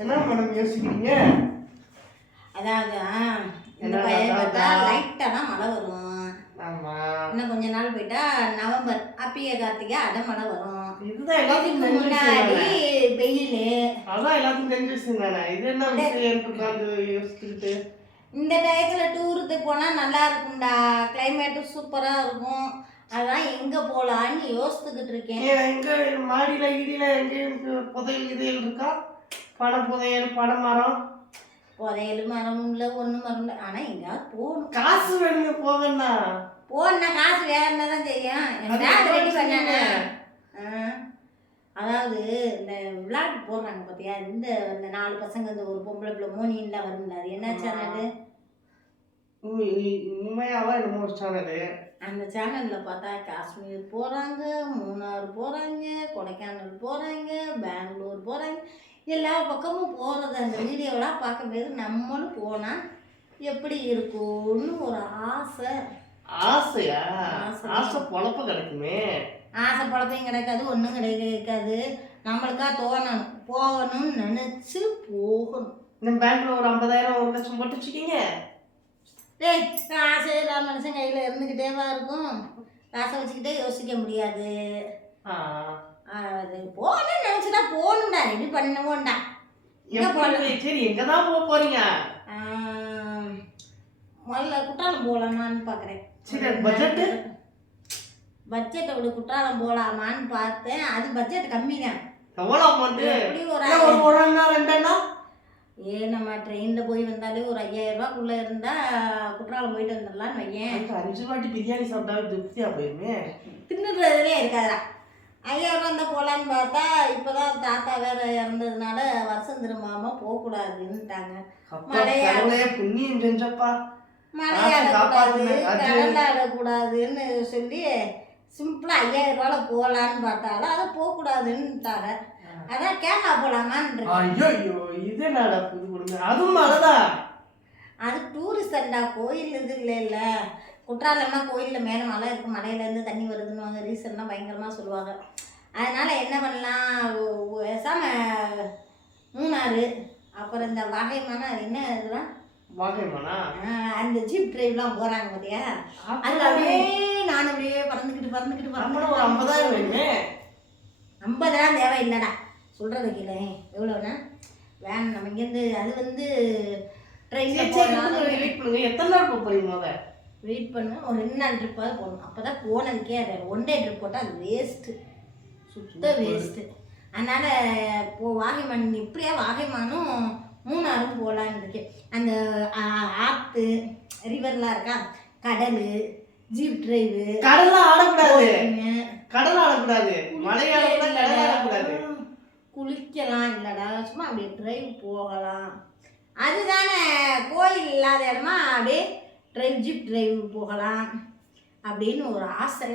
என்ன மேடம் யோசிக்கிறீங்க? அதாவது இந்த பையன் பார்த்தா? லைட்டாக தான் மழை வரும். இன்னும் கொஞ்ச நாள் போயிட்டா நவம்பர் அப்பிய கார்த்திகை அடை மழை வரும். முன்னாடி. வெயில். அதான் எல்லாத்துக்கும் தெரிஞ்ச விஷயம் தானே? இது என்ன இந்த டயத்துல டூருக்கு போனா நல்லா இருக்கும்டா. கிளைமேட்டும் சூப்பரா இருக்கும். அதான் எங்க போலான்னு யோசிச்சுக்கிட்டு இருக்கேன். எங்க மாடியில இடியில எங்கேயும் புதையல் கிதையல் இருக்கா? பனை புதையல் பனை மரம். புதையல் மரமும் இல்லை ஒன்றும் மரம் இல்லை. ஆனால் எங்கேயாவது போகணும். காசு வேணுங்க போகண்ணா போனா காசு வேற என்னதான் செய்யும் அது பேக் ரெடி பண்ணானே? அதாவது இந்த விளையாட்டு போடுறாங்க பார்த்தியா இந்த இந்த நாலு பசங்க இந்த ஒரு பொம்பளை பிள்ளை மோனின்லாம் வரும்ல அது என்ன. சேனல் உண்மையாவா என்னமோ ஒரு சேனலு அந்த சேனலில் பார்த்தா காஷ்மீர் போகிறாங்க மூணார் போகிறாங்க கொடைக்கானல் போகிறாங்க பெங்களூர் போகிறாங்க எல்லா பக்கமும் போகிறது அந்த வீடியோலாம் பார்க்கும்போது நம்மளும் போனால் எப்படி இருக்கும்னு ஒரு ஆசை. ஆசையா? ஆசை. ஆசை பொழப்ப கிடைக்குமே. ஆசை பழப்பையும் கிடைக்காது ஒன்றும் கிடைக்காது. நம்மளுக்கா தோணணும் போகணும்னு நினச்சி போகணும். இந்த பேங்க்ல ஒரு ஐம்பதாயிரம் ஒரு லட்சம் போட்டு வச்சுக்கீங்க டேய் காசு இல்லாம மனுஷன் கையில் இருந்துக்கிட்டேவா இருக்கும். காசை வச்சுக்கிட்டே யோசிக்க முடியாது. ஆ. அது போகணும்னு நினச்சிட்டா போகணும்டா ரெடி பண்ணுவோம்டா எங்க போகலாம்? சரி எங்கதான் போக போறீங்க? ஆம், முதல்ல குற்றாலம் போகலாமான்னு பார்க்குறேன் சரி பட்ஜெட்டு பட்ஜெட்டை விட குற்றாலம் போகலாமான்னு பார்த்தேன். அது பட்ஜெட் கம்மி தான் எவ்வளவு அமௌண்ட் எப்படி ஒரு ஒரு அண்ணா ரெண்டு அண்ணா ஏ நம்ம ட்ரெயினில் போய் வந்தாலே ஒரு ஐயாயிரம் ரூபாய்க்குள்ளே இருந்தால் குற்றாலம் போயிட்டு வந்துடலான்னு வையேன். அஞ்சு வாட்டி பிரியாணி சாப்பிட்டாவே திருப்தியா போயிருமே? தின்னுறதுலே இருக்காதா ரூபா இருந்தால் போகலான்னு பார்த்தா இப்போ தான் தாத்தா வேற இறந்ததுனால வருஷம் திரும்பாமல் போகக்கூடாதுன்னுட்டாங்க. அப்பா மழையா- கடவுளே புண்ணியம் செஞ்சப்பா. அது- கடலாடக்கூடாதுன்னு சொல்லி சிம்பிளாக ஐயாயிரம் போகலான்னு பார்த்தாலும் அதை போகக்கூடாதுன்னுட்டாங்க. அதான் கேரளா போகலாமான்னு ஐயோ ஐயோ இது என்னடா புது அதுவும் மழைதான். அது டூரிஸ்டண்டா கோயில் இது இல்லைல்ல. குற்றாலம்னா கோயிலில் மேலே மலை இருக்குது மலையிலேருந்து தண்ணி வருதுன்னு ரீசன்லாம் பயங்கரமாக சொல்லுவாங்க. அதனால் என்ன பண்ணலாம்? பேசாம மூணாறு அப்புறம் இந்த வகைமான அது என்ன இதெல்லாம் அந்த ஜீப் டிரைவ்லாம் போகிறாங்க பார்த்தியா அதில் அப்படியே நான் அப்படியே பறந்துக்கிட்டு பறந்துக்கிட்டு நம்மளும் ஒரு ஐம்பதாயிரம் வேணுமே. ஐம்பதாயிரம் தேவை இல்லைடா. சொல்கிறது கீழே எவ்வளோண்ணா வேன் நம்ம இங்கேருந்து அது வந்து ட்ரெயினில் வெயிட் பண்ணுங்க. எத்தனை நாள் போக போறீங்க முத? வெயிட் பண்ண ஒரு ரெண்டு நாள் ட்ரிப்பாவது போகணும். அப்போ தான் போனதுக்கே அது ஒன் டே ட்ரிப் போட்டால் அது வேஸ்ட்டு சுத்த வேஸ்ட்டு அதனால் இப்போ வாகைமான் இப்படியே வாகைமானும் மூணாறும் போகலான்னு இருக்கு அந்த ஆத்து ரிவர்லாம் இருக்கா? கடல் ஜீப் டிரைவு கடல்ல ஆடக்கூடாது. கடல் ஆடக்கூடாது. மலையாளம் குளிக்கலாம் இல்லைடா. சும்மா அப்படியே டிரைவ் போகலாம். அதுதானே கோயில் இல்லாத இடமா அப்படியே டிரைவ் ஜீப் டிரைவ் போகலாம் அப்படின்னு ஒரு ஆசை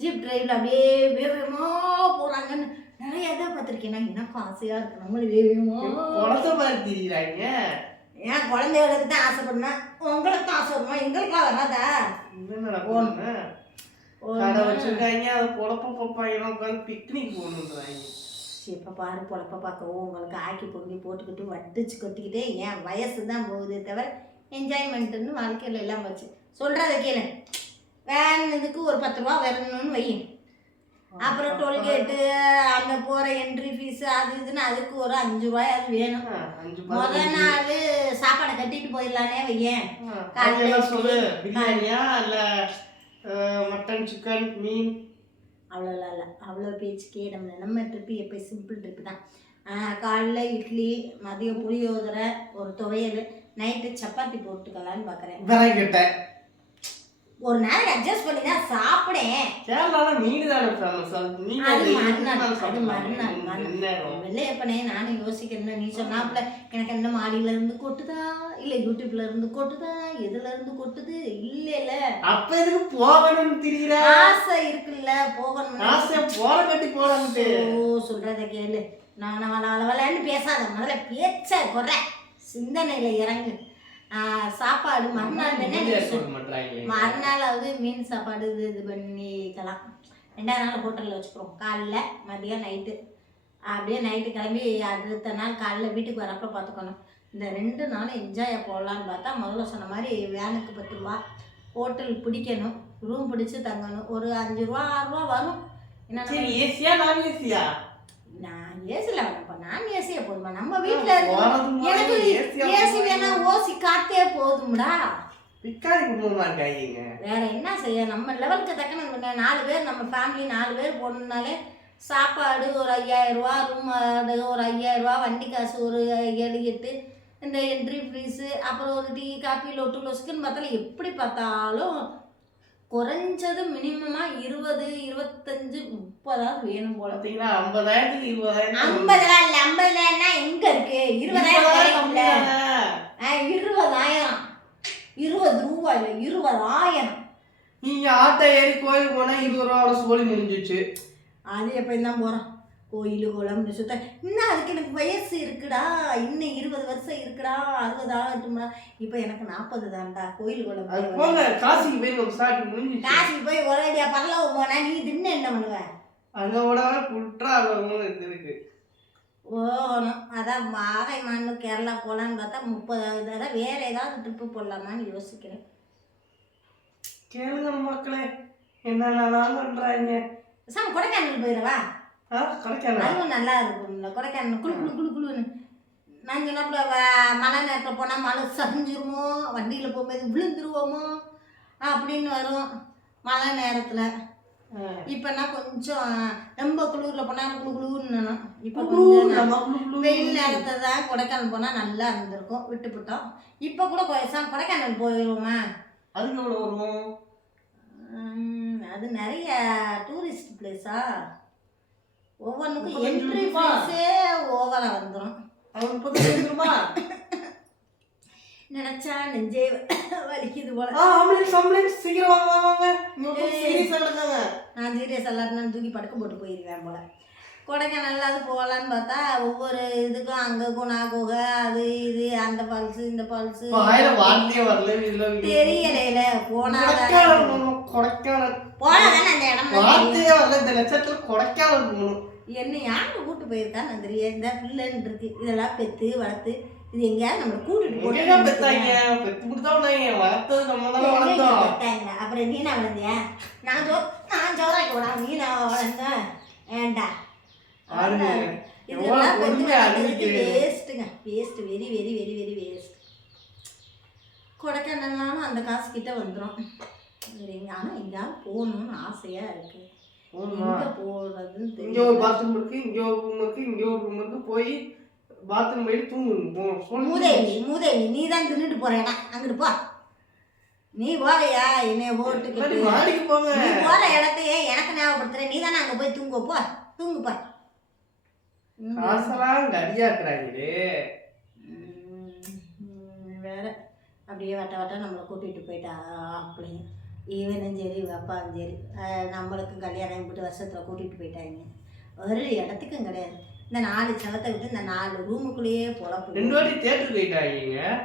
ஜீப் டிரைவில் அப்படியே வேகமாக போகிறாங்கன்னு நிறைய இதாக பார்த்துருக்கேன். நான் எனக்கும் ஆசையாக இருக்கு. நம்மளும் வேகமாக மாதிரி திரியிறாங்க ஏன் குழந்தைகளுக்கு தான் ஆசைப்படுனா உங்களுக்கு தான் ஆசை வருமா? எங்களுக்கா வராதா கடை வச்சிருக்காங்க அதை பொழப்ப உட்காந்து பிக்னிக் போகணுன்றாங்க இப்போ பாரு பொழப்ப பார்க்கவும் உங்களுக்கு ஆக்கி பொங்கி போட்டுக்கிட்டு வடிச்சு கொட்டிக்கிட்டே என் வயசு தான் போகுதே தவிர என்ஜாய்மெண்ட்டுன்னு வாழ்க்கையில் எல்லாம் வச்சு. சொல்கிறத கேளு. வேன் இதுக்கு ஒரு பத்து ரூபா வரணும்னு வை. அப்புறம் டோல்கேட்டு அங்கே போகிற என்ட்ரி ஃபீஸு அது இதுன்னு அதுக்கு ஒரு அஞ்சு ரூபாய் அது வேணும் முத நாள் சாப்பாடை கட்டிட்டு போயிடலானே வையேன் பிரியாணியா இல்ல மட்டன் சிக்கன் மீன் அவ்வளோலாம் இல்லை அவ்வளோ பேச்சுக்கே நம்ம நம்ம ட்ரிப்பு எப்போ சிம்பிள் ட்ரிப்பு தான். காலைல இட்லி மதியம் புளியோதரை ஒரு துவையல். நைட்டு சப்பாத்தி போட்டுக்கலான்னு பார்க்குறேன் விறகிட்ட ஒரு நாளைக்கு அட்ஜஸ்ட் பண்ணி தான் சாப்பிடேன். கேரளால மீன் தானே ஃபேமஸ் அது மீன் அது அது மறுநாள், அது மறுநாள், வெள்ளையப்பனே நானும் யோசிக்கிறேன். நீ சொன்னாப்புல எனக்கு என்ன மாடியில இருந்து கொட்டுதா? இல்லை யூடியூப்ல இருந்து கொட்டுதா? எதுல இருந்து கொட்டுது? இல்லைல்ல அப்ப எதுக்கு போகணும்னு திரியிற? ஆசை இருக்குல்ல போகணும் ஆசையா போற கட்டி போடான்ட்டு ஓ சொல்றத கேளு. நான் நான் அளவலன்னு பேசாத. முதல்ல பேச்ச குறை. சிந்தனையில இறங்கு. சாப்பாடு மறுநாள். மறுநாளாவது மீன் சாப்பாடு இது இது பண்ணிக்கலாம். ரெண்டாவது நாள் ஹோட்டலில் வச்சுக்கிறோம். காலைல மதியம் நைட்டு. அப்படியே நைட்டு கிளம்பி அடுத்த நாள் காலைல வீட்டுக்கு வரப்போ பார்த்துக்கணும். இந்த ரெண்டு நாளும் என்ஜாய் போடலான்னு பார்த்தா முதல்ல சொன்ன மாதிரி வேனுக்கு பத்து ரூபா. ஹோட்டல் பிடிக்கணும். ரூம் பிடிச்சி தங்கணும். ஒரு அஞ்சு ரூபா ஆறு ரூபா வரும். என்ன ஏசியா நான் ஏசியா ஏசியில் வேணாம்ப்பா நான் ஏசியே போதுமா? நம்ம வீட்டில் எனக்கு ஏசி வேணா ஓசி காத்தே போதும்டா. பிக்காரி குடும்பமா இருக்காங்க வேற என்ன செய்ய? நம்ம லெவலுக்கு தக்கன நாலு பேர் நம்ம ஃபேமிலி நாலு பேர் போகணுன்னாலே சாப்பாடு ஒரு ஐயாயிரம் ரூபா ரூம் ஒரு ஐயாயிரம் ரூபா வண்டி காசு ஒரு ஏழு எட்டு இந்த என்ட்ரி ஃபீஸு அப்புறம் ஒரு டீ காப்பி லொட்டு லொசுக்குன்னு பார்த்தாலும் எப்படி பார்த்தாலும் குறைஞ்சது மினிமமாக இருபது இருபத்தஞ்சு முப்பதாவது வேணும் போல. பாத்தீங்களா ஐம்பதாயிரத்துக்கு இருபதாயிரம் ஐம்பதுலாம் இல்லை ஐம்பதுலன்னா எங்கே இருக்கு? இருபதாயிரம் இருபதாயிரம் இருபது ரூபா இல்லை இருபதாயிரம். நீங்க ஆட்டோ ஏறி கோயிலுக்கு போனா இருபது ரூபாவோட சோழி முடிஞ்சிச்சு அது எப்போ தான் போகிறான் கோயில் குளம்னு சுத்த இன்னும் அதுக்கு எனக்கு வயசு இருக்குடா இன்னும் இருபது வருஷம் இருக்குடா அறுபது ஆகட்டும்டா இப்போ எனக்கு நாற்பது தான்டா கோயில் குளம் போங்க காசிக்கு போய் சாப்பிட்டு முடிஞ்சிச்சு காசிக்கு போய் ஒரேடியா பரலவ போனா நீ தின்னு என்ன பண்ணுவ? அங்க விட குற்றாலம் இருக்கு. போகணும். அதான் ஆகை மண்ணு கேரளா போகலான்னு பார்த்தா முப்பதாவது அதான் வேற ஏதாவது ட்ரிப்பு போடலாமான்னு யோசிக்கிறேன். கேளுங்க மக்களே என்னென்னலாம் பண்றாங்க சாமி கொடைக்கானல் போயிடவா? அதுவும் நல்லா இருக்கும்ல கொடைக்கானல். குளு குளு குளு குளுன்னு. நான் சொன்னாப்புல வ- மழை நேரத்தில் போனால் மழை சரிஞ்சிருமோ? வண்டியில் போகும்போது விழுந்துருவோமோ? அப்படின்னு வரும் மழை நேரத்தில். இப்போனா கொஞ்சம் ரொம்ப குளிரில் போனால் குளு குளுன்னு. இப்போ கொஞ்சம் வெயில் நேரத்தில் தான் கொடைக்கானல் போனால் நல்லா இருந்திருக்கும். விட்டுப்புட்டோம் இப்போ கூட கொ- கொடைக்கானல் போயிடுவோமா அதுக்கு எவ்வளவு வரும் அது நிறைய டூரிஸ்ட் பிளேஸா? ஒவ்வொன்றுக்கும் என்ட்ரி. ஃபீஸே ஓவராக வந்துடும் அது முப்பத்தஞ்சு ரூபா. நினச்சா நெஞ்சே வலிக்குது போல. ஆ ஆம்புலன்ஸ் ஆம்புலன்ஸ் சீக்கிரம் வாங்க சீரியஸா இருக்காங்க. நான் சீரியஸ் எல்லாரும் தூக்கி படுக்க போட்டு போயிருவேன் போல. கொடைக்கானல் அது போகலான்னு பார்த்தா ஒவ்வொரு இதுக்கும் அங்கே குணா குகை அது இது அந்த ஃபால்ஸு இந்த ஃபால்ஸு தெரியலையில போனா கொடைக்கானல். போனா தானே அந்த இடம். வார்த்தையே வரல இந்த லட்சத்துல கொடைக்கானல் போகணும். என்ன யாருக்கு கூட்டு போயிருக்கா நான் தெரியும் இந்த பிள்ளைன்னு இருக்கு. இதெல்லாம் பெத்து வளர்த்து இது எங்கேயாவது கூட்டிட்டு நம்ம வளர்த்தோம். பெத்தாங்க? அப்புறம் நீனா வளர்ந்தியா? நான் சோ நான் சோறாக்கி விடா நீனா வளர்ந்த? ஏண்டா? இதெல்லாம் பெத்து. வேஸ்ட்டுங்க waste very very very very waste கொடைக்கானல்னாலும் அந்த காசு கிட்ட வந்துடும் ஆனால் எங்கேயாவது போகணும்னு ஆசையா இருக்கு? எங்க போறதுன்னு இங்க ஒரு பாத்ரூம் இருக்கு இங்க ஒரு ரூம் இருக்கு இங்க ஒரு ரூம் இருக்கு. போய் பாத்ரூம் போயிட்டு தூங்கணும். போகணும் சொல்லு. மூதேவி மூதேவி நீ தான் தின்னுட்டு போறேடா அங்கிட்டு போ. நீ போறியா என்னைய போட்டுக்கிட்டு. மாடிக்கு போங்க. நீ போற இடத்தையே எனக்கு ஞாபகப்படுத்துற. நீ தானே அங்க போய் தூங்க போ. தூங்கு போ. காசெல்லாம் கடியா இருக்கிறாங்களே. வேற. அப்படியே வட்ட வட்ட நம்மளை கூட்டிகிட்டு போயிட்டா அப்படின்னு இவனும் சரி அப்பாவும் சரி. நம்மளுக்கும் கல்யாணம் விட்டு வருஷத்தில் கூட்டிகிட்டு போயிட்டாங்க. ஒரு இடத்துக்கும் கிடையாது. இந்த நாலு செவத்தை விட்டு இந்த நாலு ரூமுக்குள்ளேயே பொழப்பு. ரெண்டு வாட்டி தேட்டர் போயிட்டாங்க.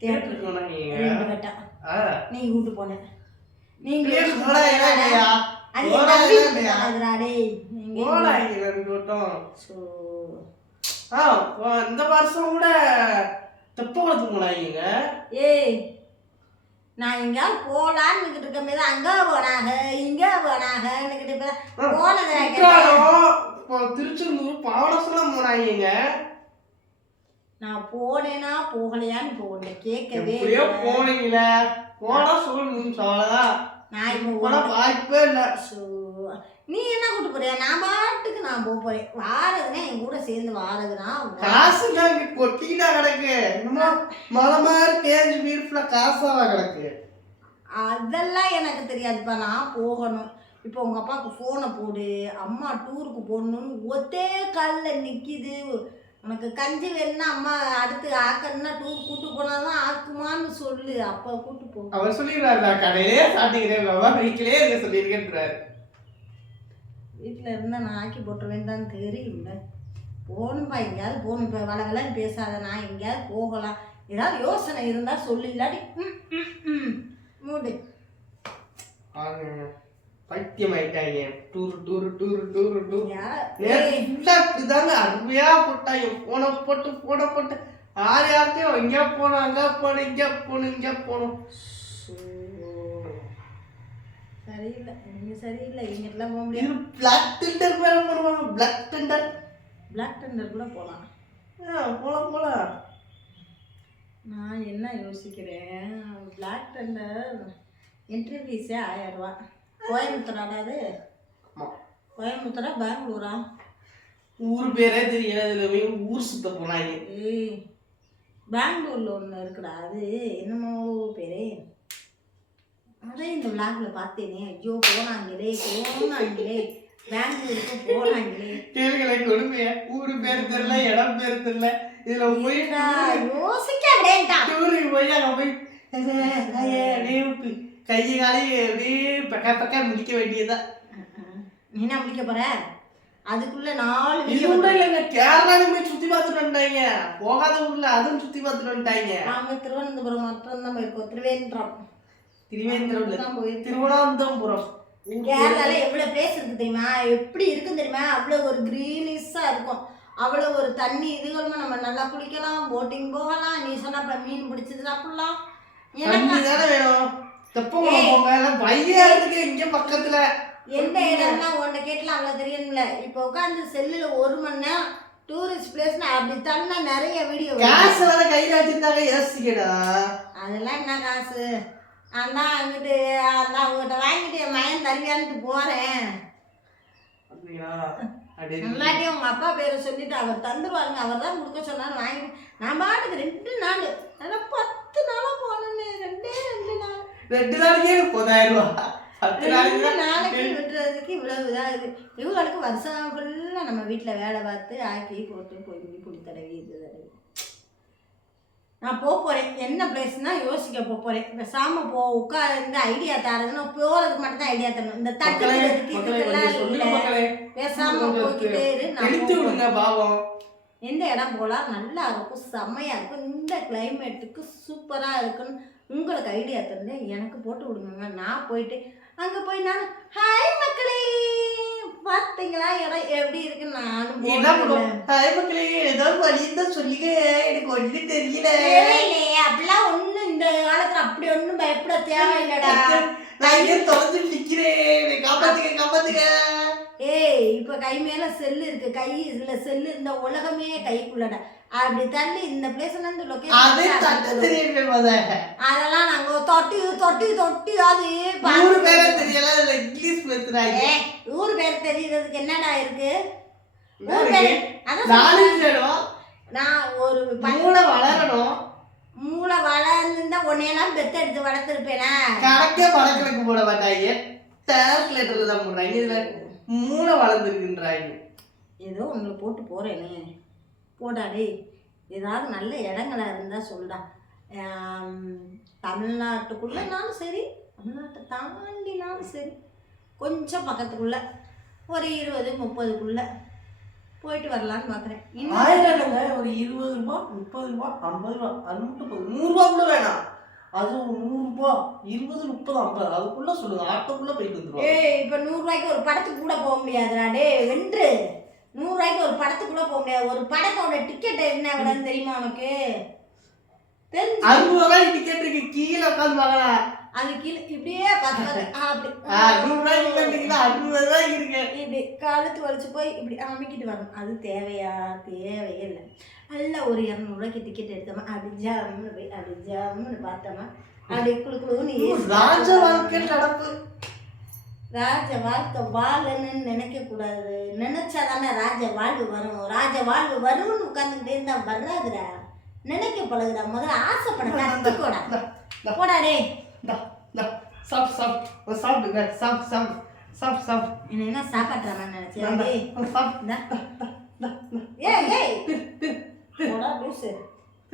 தேட்டருக்கு போனாங்க. ரெண்டு வட்டம். ஆ. நீ கூட்டு போன. நீங்க இந்த வருஷம் கூட தெப்பகுளத்துக்கு போனாங்க. ஏய் நான் எங்கேயாவது போலான்னு இருக்கமே அங்க போனாங்க இங்க இப்ப போனதா திருச்செந்தூர் பாவனசெல்லாம் போனாங்க நான் போனேனா போகலையான்னு உன்னை கேட்கவே. போனீங்களே போனா சொல்லணும் அவ்வளவுதான். நான் இப்போ வாய்ப்பே இல்ல. நீ என்ன கூட்டு போறியா? நான் பாட்டுக்கு நான் போக போறேன். வாரதுன்னா என் கூட சேர்ந்து வாரதுனா காசு இங்க கொட்டிக்கிட்டா கிடக்கு. மழை மாதிரி பேஞ்சு வீடு ஃபுல்லா காசாவா கிடக்கு. அதெல்லாம் எனக்கு தெரியாதுப்பா. நான் போகணும். இப்போ உங்கள் அப்பாவுக்கு ஃபோனை போடு. அம்மா டூருக்கு போகணும்னு ஒத்தே காலில் நிற்கிது உனக்கு கஞ்சி வேணும்னா அம்மா அடுத்து ஆக்கணும்னா டூர் கூட்டு போனால் தான் ஆக்குமான்னு சொல்லு. அப்போ கூட்டு போ. அவர் சொல்லிடுறாரு நான் கடையிலே சாப்பிட்டுக்கிறேன் பாபா வீட்டிலே இருக்க சொல்லியிருக்கேன்றாரு வீட்டில் இருந்தால் நான் ஆக்கி போட்டுருவேன் தான் தெரியும்ல. போகணும்ப்பா எங்கேயாவது போகணும். இப்போ வள வளன்னு பேசாத நான் எங்கேயாவது போகலாம். ஏதாவது யோசனை இருந்தால் சொல்லு இல்லாட்டி மூடு. பைத்தியம் ஆயிட்டாங்க tour tour tour tour tour. இப்படிதாங்க அருமையா போட்டாங்க போன போட்டு போன போட்டு. யார் யார்கிட்டயும் இங்க போனோம் அங்க போனோம் இங்க போகணும் இங்க போகணும் சரியில்லை. சரியில்லை இங்கிட்டலாம் போக முடியாது. பிளாக் டெண்டர் மேல போடுவாங்க. பிளாக் டெண்டர் பிளாக் டெண்டர் கூட போகலாம். போலாம் போலாம். நான் என்ன யோசிக்கிறேன்? பிளாக் டெண்டர் என்ட்ரி ஃபீஸே ஆயிரம் ரூபா கோயம்புத்தூராடா அது? கோயம்புத்தூரா பெங்களூரா? ஊர் பேரே தெரியாது ஊர் சுத்த போனாங்க. பெங்களூரில் ஒன்று இருக்குடா அது. என்னமோ பேரே. அதே இந்த விளாக்ல பார்த்தேனே. ஐயோ போனாங்களே போனாங்களே. பெங்களூருக்கு போனாங்களே. கேளுங்களே கொடுமைய? ஊரு பேர் தெரியல இடம் பேர் தெரியல. இதுல போய் ஏண்டா, யோசிக்க விடேன்டா டூருக்கு போய் அங்க போய் கையை காலி அப்படியே பக்க பக்க முடிக்க வேண்டியதா நீ என்ன முடிக்க போற? அதுக்குள்ள நாலு இது கூட இல்லைங்க. கேரளாவுக்கு போய் சுத்தி பார்த்துட்டு வந்துட்டாங்க. போகாத ஊர்ல அதுவும் சுத்தி பார்த்துட்டு வந்துட்டாங்க. நாங்க திருவனந்தபுரம் மட்டும் தான் போயிருக்கோம். திருவேந்திரம் திருவேந்திரம் தான் திருவனந்தபுரம். கேரளால எவ்வளவு பிளேஸ் இருக்கு தெரியுமா? எப்படி இருக்கும் தெரியுமா? அவ்வளவு ஒரு கிரீனிஷா இருக்கும். அவ்வளவு ஒரு தண்ணி இதுகளுமா நம்ம நல்லா குளிக்கலாம் போட்டிங் போகலாம். நீ சொன்ன மீன் பிடிச்சது சாப்பிடலாம் தானே வேணும். இருக்கு இங்க பக்கத்துல. எந்த இடம்னா உன்னை கேட்டலாம் அவ்வளோ தெரியும்ல? இப்போ உட்காந்து செல்லுல ஒரு மணி நேரம் டூரிஸ்ட் பிளேஸ்னா அப்படி தள்ளா நிறைய வீடியோ காசு வேற கையில வச்சிருந்தாங்க யோசிக்கடா. அதெல்லாம் என்ன காசு? அதான் அங்கிட்டு அதான் அவங்ககிட்ட வாங்கிட்டு என் மயன் தருவியான்ட்டு அப்படி முன்னாடி உங்க அப்பா பேரை சொல்லிட்டு அவர் தந்துருவாருங்க. அவர் தான் கொடுக்க சொன்னாரு வாங்கி நான் பாட்டுக்கு ரெண்டு நாள் நல்லா பத்து நாளா போனேன்னு ரெண்டே ரெண்டு நாள். ரெண்டு நாளைக்கே முப்பதாயிரம் நாளைக்கு ரெண்டு நாளைக்கு விட்டுறதுக்கு இவ்வளவு இதாகுது இவங்களுக்கு வருஷம் ஃபுல்லாக நம்ம வீட்டில் வேலை பார்த்து ஆக்கி போட்டு பொங்கி புளி தடவி இது தடவி நான் போக போகிறேன் என்ன பிளேஸ்னா யோசிக்க போக போகிறேன் பேசாம போ உட்கார்ந்து ஐடியா தரதுன்னு போகிறதுக்கு மட்டும் தான் ஐடியா தரணும். இந்த தட்டு மக்களே இதுக்கு மக்களே இதுக்கெல்லாம் கொஞ்சம் சொல்லுங்க இல்லை. மக்களே. பேசாம போய்கிட்டே இரு பாவம். எந்த இடம் போகலாம் நல்லா இருக்கும் செம்மையாக இருக்கும். இந்த கிளைமேட்டுக்கு சூப்பராக இருக்குன்னு உங்களுக்கு ஐடியா தந்து எனக்கு போட்டு விடுங்க நான் போயிட்டு அங்கே போய் நான் மக்களே பார்த்தீங்களா இடம் எப்படி இருக்கு நானும் மக்களே ஏதாவது வழி சொல்லுங்க எனக்கு ஒன்றும் தெரியல. தேவையில்லையே அப்படிலாம் ஒன்றும் இந்த காலத்தில் அப்படி ஒன்றும் பயப்பட தேவையில்லடா. நான் இங்கே தொலைஞ்சு நிக்கிறேன். என்னை காப்பாத்துங்க காப்பாத்துங்க. ஏய் இப்போ கை மேலே செல்லு இருக்கு. கை இதில் செல்லு இந்த உலகமே கைக்குள்ளடா. அப்படி தள்ளி இந்த பிளேஸ்ல இருந்து முத அதெல்லாம் நாங்க தொட்டி தொட்டி தொட்டி அது நூறு பேரை பார்த்து- தெரியல ஏய், ஊர் பேர் தெரியறதுக்கு என்னடா இருக்கு? ஊர் பேர்? அதான் நான் ஒரு மூளை வளரணும். மூளை வளர்ந்துருந்தா உன்னையெல்லாம் பெத்து எடுத்து வளர்த்துருப்பேனா? கணக்கே வடகிழக்கு போட மாட்டாங்க. கால்குலேட்டர்ல தான் போடுறாங்க. இதுல மூளை வளர்ந்துருக்குன்றாங்க. ஏதோ உங்களை போட்டு போறேனே. போடா டேய். ஏதாவது நல்ல இடங்களா இருந்தா ஆம், தமிழ்நாட்டுக்குள்ளனாலும் சரி தமிழ்நாட்டை தாண்டினாலும் சரி. கொஞ்சம் பக்கத்துக்குள்ள ஒரு இருபது முப்பதுக்குள்ள போயிட்டு வரலான்னு பார்க்குறேன் இல்லைங்க ஒரு இருபது ரூபா முப்பது ரூபா ஐம்பது ரூபா அது மட்டும் போதும். நூறு ரூபா கூட வேணாம். அது ஒரு நூறு ரூபா இருபது முப்பது ஐம்பது அதுக்குள்ள சொல்லுங்க ஆட்டோக்குள்ள போயிட்டு வந்துருவாங்க. ஏய் இப்போ நூறுரூவாய்க்கு ஒரு படத்துக்கு கூட போக முடியாதுடா டேய் வென்று. நூறுரூவாய்க்கு ஒரு படத்துக்கு கூட போக முடியாது. ஒரு படத்தோட டிக்கெட் என்ன விலைன்னு தெரியுமா உனக்கு? தெரிஞ்சு. அறுபது ரூபாய் டிக்கெட் இருக்கு கீழே உட்காந்து பார்க்கலாம் அது கீழே இப்படியே பார்த்து அப்படி. இப்படி கழுத்து வலிச்சு போய் இப்படி அமைக்கிட்டு வரணும். அது தேவையா? தேவையே இல்லை. நல்ல ஒரு இரநூறுவாய்க்கு டிக்கெட் எடுத்தோமா? அப்படி ஜாமுன்னு போய் அப்படி ஜாமுன்னு பார்த்தோமா? அப்படி குழு குழுன்னு ராஜ வாழ்க்கை நடப்பு. ராஜ வாழ்க்கை வாழணும்னு நினைக்க கூடாது. நினைச்சா தானே ராஜ வாழ்வு வரும். ராஜ வாழ்வு வரும்னு உட்காந்துக்கிட்டே இருந்தா வராதுடா நினைக்க பழகுடா. முதல்ல ஆசைப்பட கத்துக்கோடா. போடா டேய் சாப் சாப் சாப்பிடுங்க சாப் சாப் சாப் சாப் என்ன என்ன சாப்பாட்டுறான்னு நினைச்சியா? டேய் சாப் இந்தா. ஏய் ஏய். போடா லூசு.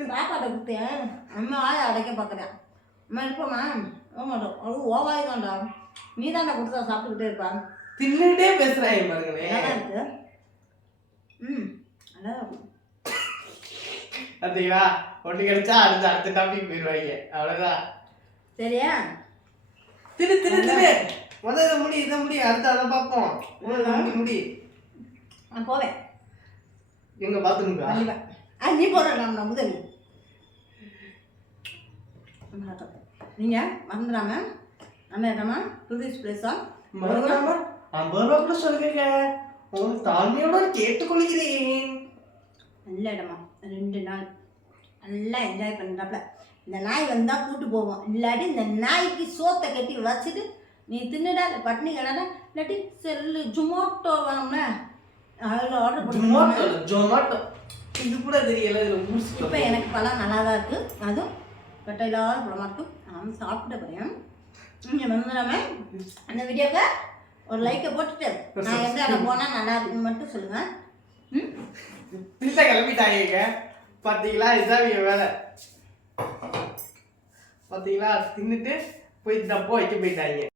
சாப்பாட்டை கொடுத்தேன் அம்மா ஆய அடைக்க பார்க்குறேன் அம்மா இருப்போம்மா ஆமாடா அது ஓவாய் தான்டா. நீ தான்டா கொடுத்தா சாப்பிட்டுக்கிட்டே இருப்பான் தின்னுட்டே பேசுறாங்க பாருங்களேன் நல்லா இருக்கு. ம் நல்லா இருக்கும் பார்த்தீங்களா ஒன்று கிடைச்சா அடுத்த அடுத்த டாபிக் போயிடுவாங்க அவ்வளோதான் சரியா? திரு திரு திரு. முதல்ல இதை முடி இதை முடி. அடுத்து அதை பார்ப்போம். முடி முடி. நான் போவேன். எங்க பாத்துருக்கா கண்டிப்பா. ஆ நீ போடுற நம்ம முதல். நீங்கள் மறந்துடாம நம்ம இடமா டூரிஸ்ட் பிளேஸா மறந்துடாம ஐம்பது ரூபா கூட சொல்லுங்க உங்களுக்கு தாழ்மையோட கேட்டுக்கொள்கிறேன். நல்ல இடமா. ரெண்டு நாள். நல்லா என்ஜாய் பண்ணுறாப்புல இந்த நாய் வந்தால் கூட்டு போவோம். இல்லாட்டி இந்த நாய்க்கு சோத்தை கட்டி வச்சுட்டு நீ தின்னுடா இல்லை பட்னி கிடடா இல்லாட்டி செல்லு ஜொமோட்டோ வாங்கின அதில் ஆர்டர் ஜொமாட்டோ பண்ணுவோம் ஜொமாட்டோ. இது கூட தெரியல இப்போ எனக்கு பழம் நல்லா தான் இருக்குது அதுவும் கட்டையில்லாத பழமாக இருக்கும் நான் சாப்பிட போகிறேன் இங்கே வந்துடாம அந்த வீடியோக்கு ஒரு லைக்கை போட்டுட்டு நான் எந்த இடம் போனால் நல்லா இருக்குன்னு மட்டும் சொல்லுங்கள் ம்? பிள்ளை கிளம்பிட்டாங்க பாத்தீங்களா இதுதான் வேலை. பார்த்தீங்களா தின்னுட்டு போய் தப்போ வைக்க போயிட்டாங்க.